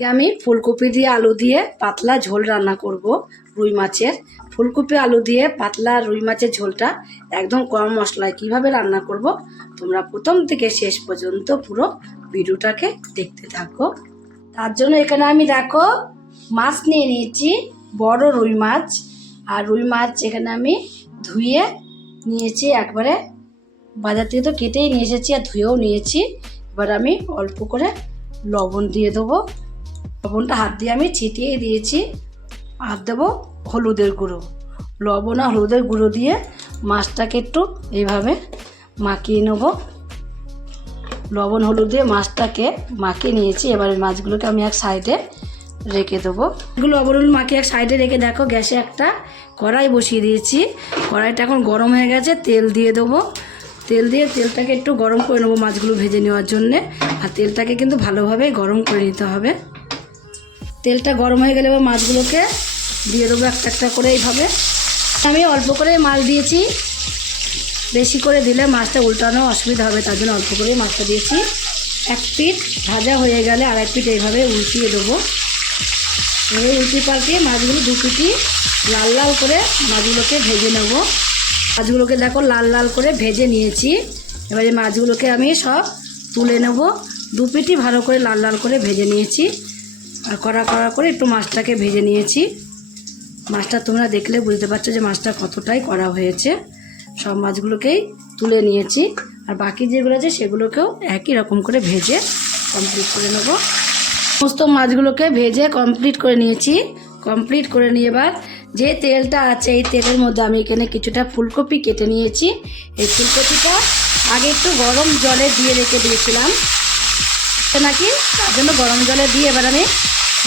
আমি ফুলকপি দিয়ে আলু দিয়ে পাতলা ঝোল রান্না করব রুই মাছের। ফুলকপি আলু দিয়ে পাতলা রুই মাছের ঝোলটা একদম কম মশলায় কীভাবে রান্না করব তোমরা প্রথম থেকে শেষ পর্যন্ত পুরো ভিডিওটাকে দেখতে থাকো। তার জন্য এখানে আমি দেখো মাছ নিয়ে নিয়েছি, বড় রুই মাছ। আর রুই মাছ এখানে আমি ধুয়ে নিয়েছি, একবারে বাজার থেকে তো কেটেই নিয়ে এসেছি আর ধুয়েও নিয়েছি। এবার আমি অল্প করে লবণ দিয়ে দেবো। লবণটা হাত দিয়ে আমি ছিটিয়ে দিয়েছি। আর দেবো হলুদের গুঁড়ো। লবণ আর হলুদের গুঁড়ো দিয়ে মাছটাকে একটু এইভাবে মাখিয়ে নেব। লবণ হলুদ দিয়ে মাছটাকে মাখিয়ে নিয়েছি। এবার মাছগুলোকে আমি এক সাইডে রেখে দেবো। এগুলো লবণ হলুদ মাখিয়ে এক সাইডে রেখে দেখো গ্যাসে একটা কড়াই বসিয়ে দিয়েছি। কড়াইটা এখন গরম হয়ে গেছে, তেল দিয়ে দেবো। তেল দিয়ে তেলটাকে একটু গরম করে নেব মাছগুলো ভেজে নেওয়ার জন্যে। আর তেলটাকে কিন্তু ভালোভাবে গরম করে নিতে হবে। তেলটা গরম হয়ে গেলে এবার মাছগুলোকে দিয়ে দেবো একটা একটা করে এইভাবে। আমি অল্প করে মাছ দিয়েছি। বেশি করে দিলে মাছটা উল্টানো অসুবিধা হবে, তার জন্য অল্প করে মাছটা দিয়েছি। এক পিঠ ভাজা হয়ে গেলে আর এক পিঠ এইভাবে উল্টিয়ে দেবো। এই উল্টি পাল্টিয়ে মাছগুলো দু পিটি লাল লাল করে মাছগুলোকে ভেজে নেব। মাছগুলোকে দেখো লাল লাল করে ভেজে নিয়েছি। এবারে মাছগুলোকে আমি সব তুলে নেব। দু পিঠি ভালো করে লাল লাল করে ভেজে নিয়েছি। আর কড়া কড়া করে একটু মাছটাকে ভেজে নিয়েছি। মাছটা তোমরা দেখলে বুঝতে পারছ যে মাছটা কতটাই করা হয়েছে। সব মাছগুলোকেই তুলে নিয়েছি। আর বাকি যেগুলো আছে সেগুলোকেও একই রকম করে ভেজে কমপ্লিট করে নেব। সমস্ত মাছগুলোকে ভেজে কমপ্লিট করে নিয়েছি। কমপ্লিট করে নিয়ে এবার যে তেলটা আছে, এই তেলের মধ্যে আমি এখানে কিছুটা ফুলকপি কেটে নিয়েছি। এই ফুলকপিটা আগে একটু গরম জলে দিয়ে রেখে দিয়েছিলাম। নাকি তার জন্য গরম জলে দিয়ে এবার আমি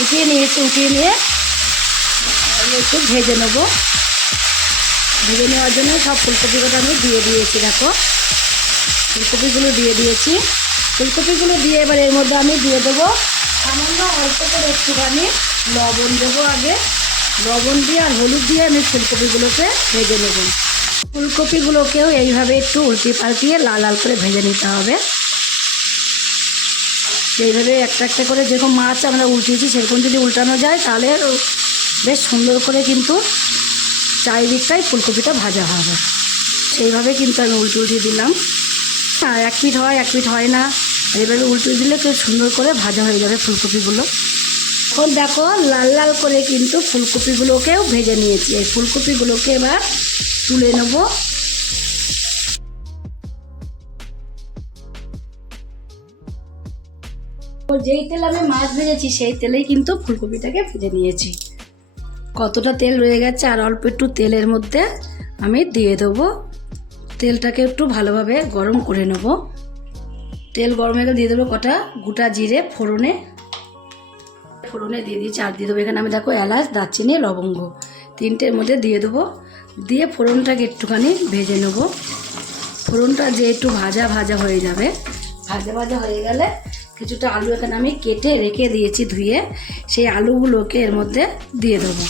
উঠিয়ে নিয়েছি উঠিয়ে নিয়ে একটু ভেজে নেব। ভেজে নেওয়ার জন্য সব ফুলকপিগুলো আমি দিয়ে দিয়েছি, দেখো। ফুলকপিগুলো দিয়ে দিয়েছি। ফুলকপিগুলো দিয়ে এবার এর মধ্যে আমি দিয়ে দেবো সামান্য অল্প করে একটুখানি লবণ দেবো আগে। লবণ দিয়ে আর হলুদ দিয়ে আমি ফুলকপিগুলোকে ভেজে নেব। ফুলকপিগুলোকেও এইভাবে একটু উল্টে পাল্টিয়ে লাল লাল করে ভেজে নিতে হবে। এইভাবে একটা একটা করে যেরকম মাছ আমরা উল্টিয়েছি, সেরকম যদি উল্টানো যায়, তাহলে বেশ সুন্দর করে কিন্তু চারিদিকটাই ফুলকপিটা ভাজা হবে। সেইভাবে কিন্তু আমি উল্টে উল্টে দিলাম। হ্যাঁ এক পিঠ হয়, এক পিঠ হয় না। এভাবে উল্টে দিলে খুব সুন্দর করে ভাজা হয়ে যাবে ফুলকপিগুলো। এখন দেখো, লাল লাল করে কিন্তু ফুলকপিগুলোকেও ভেজে নিয়েছি। এই ফুলকপিগুলোকে এবার তুলে নেব। যেই তেল আমি মাছ ভেজেছি, সেই তেলেই কিন্তু ফুলকপিটাকে ভেজে নিয়েছি। কতটা তেল রয়ে গেছে, আর অল্প একটু তেলের মধ্যে আমি দিয়ে দেবো। তেলটাকে একটু ভালোভাবে গরম করে নেব। তেল গরম হয়ে দিয়ে দেবো কটা গোটা জিরে ফোড়নে। ফোড়নে দিয়ে দিয়েছি, আর দিয়ে দেবো এখানে আমি দেখো এলাচ, দারচিনি, লবঙ্গ। তিনটের মধ্যে দিয়ে দেবো। দিয়ে ফোড়নটাকে একটুখানি ভেজে নেব। ফোড়নটা যে একটু ভাজা ভাজা হয়ে যাবে, ভাজা ভাজা হয়ে গেলে কিছুটা আলু এখানে আমি কেটে রেখে দিয়েছি ধুয়ে, সেই আলুগুলোকে এর মধ্যে দিয়ে দেবো।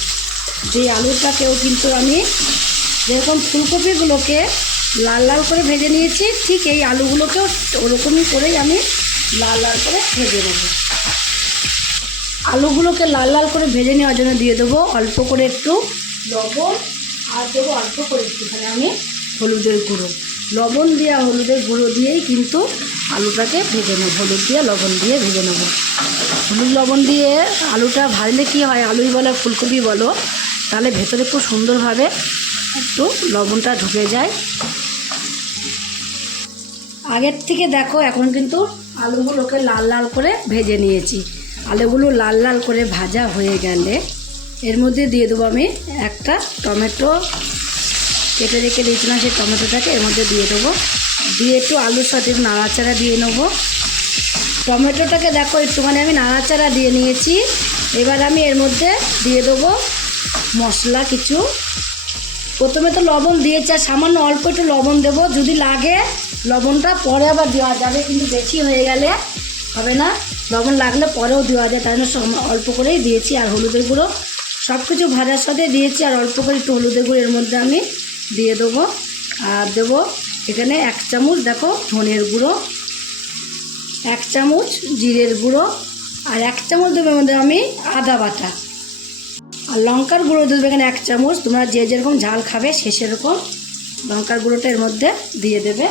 যে আলুটাকেও কিন্তু আমি যেরকম ফুলকপিগুলোকে লাল লাল করে ভেজে নিয়েছি, ঠিক এই আলুগুলোকেও ওরকমই করেই আমি লাল লাল করে ভেজে নেব। আলুগুলোকে লাল লাল করে ভেজে নেওয়ার জন্য দিয়ে দেবো অল্প করে একটু লবণ, আর দেবো অল্প করে একটুখানি আমি হলুদের গুঁড়ো। লবণ দিয়ে হলুদের গুঁড়ো দিয়েই কিন্তু আলুটাকে ভেজে নেব। হলুদ দিয়ে লবণ দিয়ে ভেজে নেব। হলুদ লবণ দিয়ে আলুটা ভাজলে কি হয়? আলুই বলো, ফুলকপি বলো, তাহলে ভেতরে খুব সুন্দরভাবে একটু লবণটা ঢুকে যায়। আগের থেকে দেখো, এখন কিন্তু আলুগুলোকে লাল লাল করে ভেজে নিয়েছি। আলুগুলো লাল লাল করে ভাজা হয়ে গেলে এর মধ্যে দিয়ে দেবো আমি একটা টমেটো কেটে রেখে দিয়েছিলাম সেই টমেটোটাকে, এর মধ্যে দিয়ে দেবো। দিয়ে একটু আলুর সাথে নাড়াচাড়া দিয়ে নেব। টমেটোটাকে দেখো, একটুখানি আমি নাড়াচাড়া দিয়ে নিয়েছি। এবার আমি এর মধ্যে দিয়ে দেবো মশলা কিছু। প্রথমে তো লবণ দিয়েছি, আর সামান্য অল্প একটু লবণ দেবো। যদি লাগে লবণটা, পরে আবার দেওয়া যাবে, কিন্তু বেশি হয়ে গেলে হবে না। লবণ লাগলে পরেও দেওয়া যায়, তাই জন্য অল্প করেই দিয়েছি। আর হলুদের গুঁড়ো সব কিছু ভাজার সাথে দিয়েছি, আর অল্প করে একটু হলুদের গুঁড়ো এর মধ্যে আমি দিয়ে দেবো। আর দেবো এখানে এক চামচ, দেখো, ধনের গুঁড়ো, এক চামচ জিরের গুঁড়ো, আর এক চামচ দেবো মধ্যে আমি আদা বাটা। আর লঙ্কার গুঁড়ো দেবো এখানে এক চামচ। তোমরা যে যেরকম ঝাল খাবে সে সেরকম লঙ্কার গুঁড়োটা এর মধ্যে দিয়ে দেবে।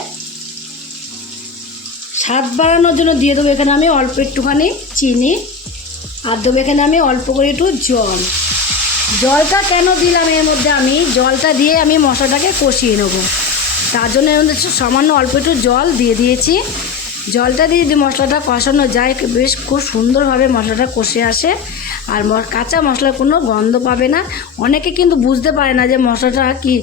স্বাদ বাড়ানোর জন্য দিয়ে দেবো এখানে আমি অল্প একটুখানি চিনি। আর দেবো এখানে আমি অল্প করে একটু জল। জলটা কেন দিলাম এর মধ্যে আমি? জলটা দিয়ে আমি মশলাটাকে কষিয়ে নেব। তার জন্য এর মধ্যে সামান্য অল্প একটু জল দিয়ে দিয়েছি। জলটা দিয়ে যদি মশলাটা কষানো যায়, বেশ খুব সুন্দরভাবে মশলাটা কষে আসে। আর কাঁচা মশলার কোনো গন্ধ পাবে না। অনেকে কিন্তু বুঝতে পারে না যে মশলাটা ক-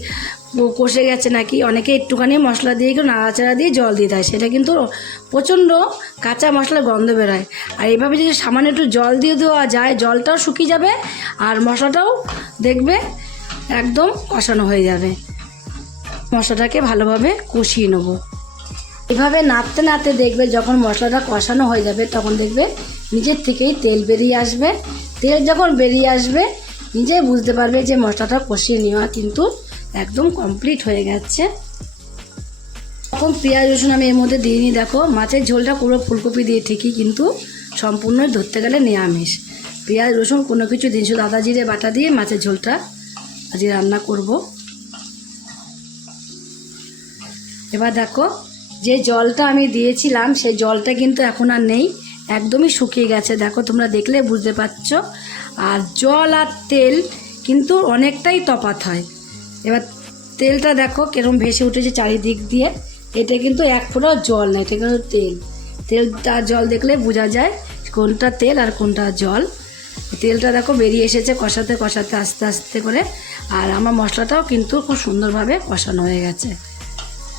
কষে গেছে নাকি? অনেকে একটুখানি মশলা দিয়ে একটু নাড়াচাড়া দিয়ে জল দিয়ে দেয়। সেটা কিন্তু প্রচণ্ড কাঁচা মশলার গন্ধ বেরোয়। আর এইভাবে যদি সামান্য একটু জল দিয়ে দেওয়া যায়, জলটাও শুকিয়ে যাবে আর মশলাটাও দেখবে একদম কষানো হয়ে যাবে। মশলাটাকে ভালোভাবে কষিয়ে নেব। এভাবে নাড়তে নাড়তে দেখবে যখন মশলাটা কষানো হয়ে যাবে, তখন দেখবে নিজের থেকেই তেল বেরিয়ে আসবে। তেল যখন বেরিয়ে আসবে, নিজেই বুঝতে পারবে যে মশলাটা কষিয়ে নেওয়া কিন্তু একদম কমপ্লিট হয়ে গেছে। তখন পেঁয়াজ, রসুন আমি এর মধ্যে দিয়ে নিই দেখো। মাছের ঝোলটা পুরো ফুলকপি দিয়ে ঠিকই কিন্তু সম্পূর্ণই ধরতে গেলে নিরামিষ। পেঁয়াজ, রসুন, কোনো কিছু দিন শুধু আদা, জিরে, বাটা দিয়ে মাছের ঝোলটা আজকে রান্না করব। এবার দেখো, যে জলটা আমি দিয়েছিলাম সেই জলটা কিন্তু এখন আর নেই, একদমই শুকিয়ে গেছে। দেখো, তোমরা দেখলে বুঝতে পারছ। আর জল আর তেল কিন্তু অনেকটাই তফাত হয়। এবার তেলটা দেখো কিরম ভেসে উঠেছে চারিদিক দিয়ে। এটা কিন্তু এক ফোঁটাও জল না, এটা কিন্তু তেল। তেলটা জল দেখলে বোঝা যায় কোনটা তেল আর কোনটা জল। তেলটা দেখো বেরিয়ে এসেছে কষাতে কষাতে, আস্তে আস্তে করে। আর আমার মশলাটাও কিন্তু খুব সুন্দরভাবে কষানো হয়ে গেছে।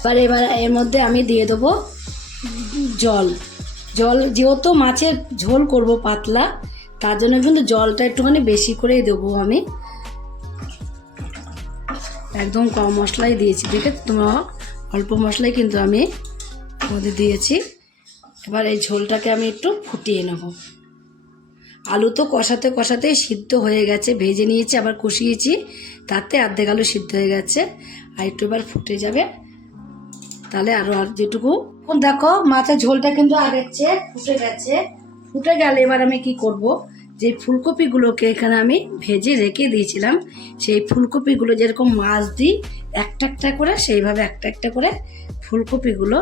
এবার এবার এর মধ্যে আমি দিয়ে দেবো জল। জল যেহেতু মাছের ঝোল করব পাতলা, তার জন্য কিন্তু জলটা একটুখানি বেশি করেই দেবো আমি। একদম কম মশলাই দিয়েছি। দেখে তোমরা অল্প মশলাই কিন্তু আমি মধ্যে দিয়েছি। এবার এই ঝোলটাকে আমি একটু ফুটিয়ে নেব। আলু তো কষাতে কষাতেই সিদ্ধ হয়ে গেছে, ভেজে নিয়েছি, আবার কষিয়েছি। তাতে অর্ধেক আলু সিদ্ধ হয়ে গেছে। আর একটু এবার ফুটে যাবে। তাহলে আরও আর যেটুকু। দেখো, মাছের ঝোলটা কিন্তু আগের ফুটে গেছে। ফুটে গেলে এবার আমি কি করব? যে ফুলকপিগুলোকে এখানে আমি ভেজে রেখে দিয়েছিলাম, সেই ফুলকপিগুলো যেরকম মাছ দিই, একটা একটা করে, সেইভাবে একটা একটা করে ফুলকপিগুলো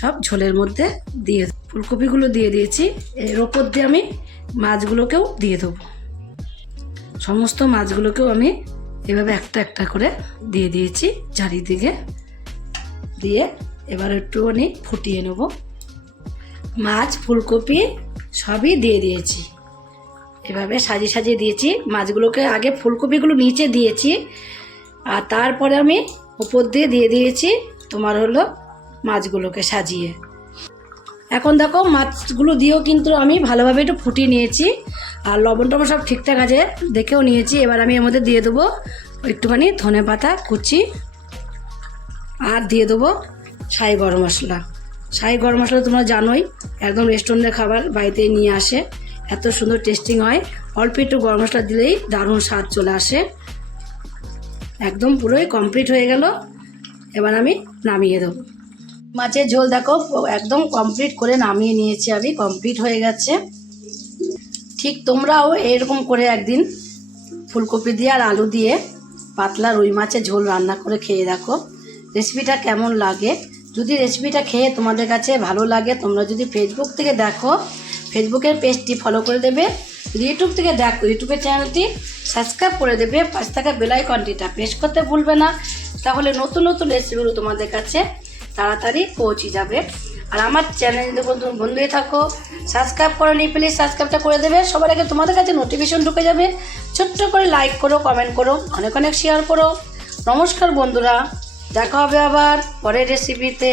সব ঝোলের মধ্যে দিয়ে ফুলকপিগুলো দিয়ে দিয়েছি, এর ওপর দিয়ে আমি মাছগুলোকেও দিয়ে দেবো। সমস্ত মাছগুলোকেও আমি এভাবে একটা একটা করে দিয়ে দিয়েছি, চারিদিকে দিয়ে এবার একটুখানি ফুটিয়ে নেব। মাছ, ফুলকপি সবই দিয়ে দিয়েছি। এভাবে সাজিয়ে সাজিয়ে দিয়েছি। মাছগুলোকে আগে ফুলকপিগুলো নিচে দিয়েছি। আর তারপরে আমি উপর দিয়ে দিয়ে দিয়েছি তোমার হলো মাছগুলোকে সাজিয়ে। এখন দেখো মাছগুলো দিয়েও কিন্তু আমি ভালোভাবে একটু ফুটিয়ে নিয়েছি। আর লবণ টবণ সব ঠিকঠাক আছে, দেখেও নিয়েছি। এবার আমি এর মধ্যে দিয়ে দেবো একটুখানি ধনে পাতা, কুচি আর দিয়ে দেবো ছাই গরম মশলা। ছাই গরম মশলা তোমরা জানোই, একদম রেস্টুরেন্টের খাবার, বাড়িতে নিয়ে আসে। এত সুন্দর টেস্টিং হয়। অল্প একটু গরম মশলা দিলেই দারুণ স্বাদ চলে আসে। একদম পুরোই কমপ্লিট হয়ে গেল। এবার আমি নামিয়ে দেবো। মাছের ঝোল দেখো, একদম কমপ্লিট করে নামিয়ে নিয়েছি আমি কমপ্লিট হয়ে গেছে। ঠিক তোমরাও এরকম করে একদিন ফুলকপি দিয়ে আর আলু দিয়ে পাতলা রুই মাছের ঝোল রান্না করে খেয়ে দেখো। রেসিপিটা কেমন লাগে? যদি রেসিপিটা খেয়ে তোমাদের কাছে ভালো লাগে, তোমরা যদি ফেসবুক থেকে দেখো ফেসবুকের পেজটি ফলো করে দেবে। ইউটিউব থেকে দেখো ইউটিউবের চ্যানেলটি সাবস্ক্রাইব করে দেবে পাঁচ টাকা বেলাইকনটিটা প্রেস করতে ভুলবে না। তাহলে নতুন নতুন রেসিপিগুলো তোমাদের কাছে তাড়াতাড়ি পৌঁছে যাবে। আর আমার চ্যানেল যদি বন্ধু বন্ধু হয়ে থাকো সাবস্ক্রাইব করো নি প্লিজ সাবস্ক্রাইবটা করে দেবে। সবার আগে তোমাদের কাছে নোটিফিকেশন ঢুকে যাবে। ছোট্ট করে লাইক করো কমেন্ট করো, অনেক অনেক শেয়ার করো। নমস্কার বন্ধুরা, দেখা হবে আবার পরের রেসিপিতে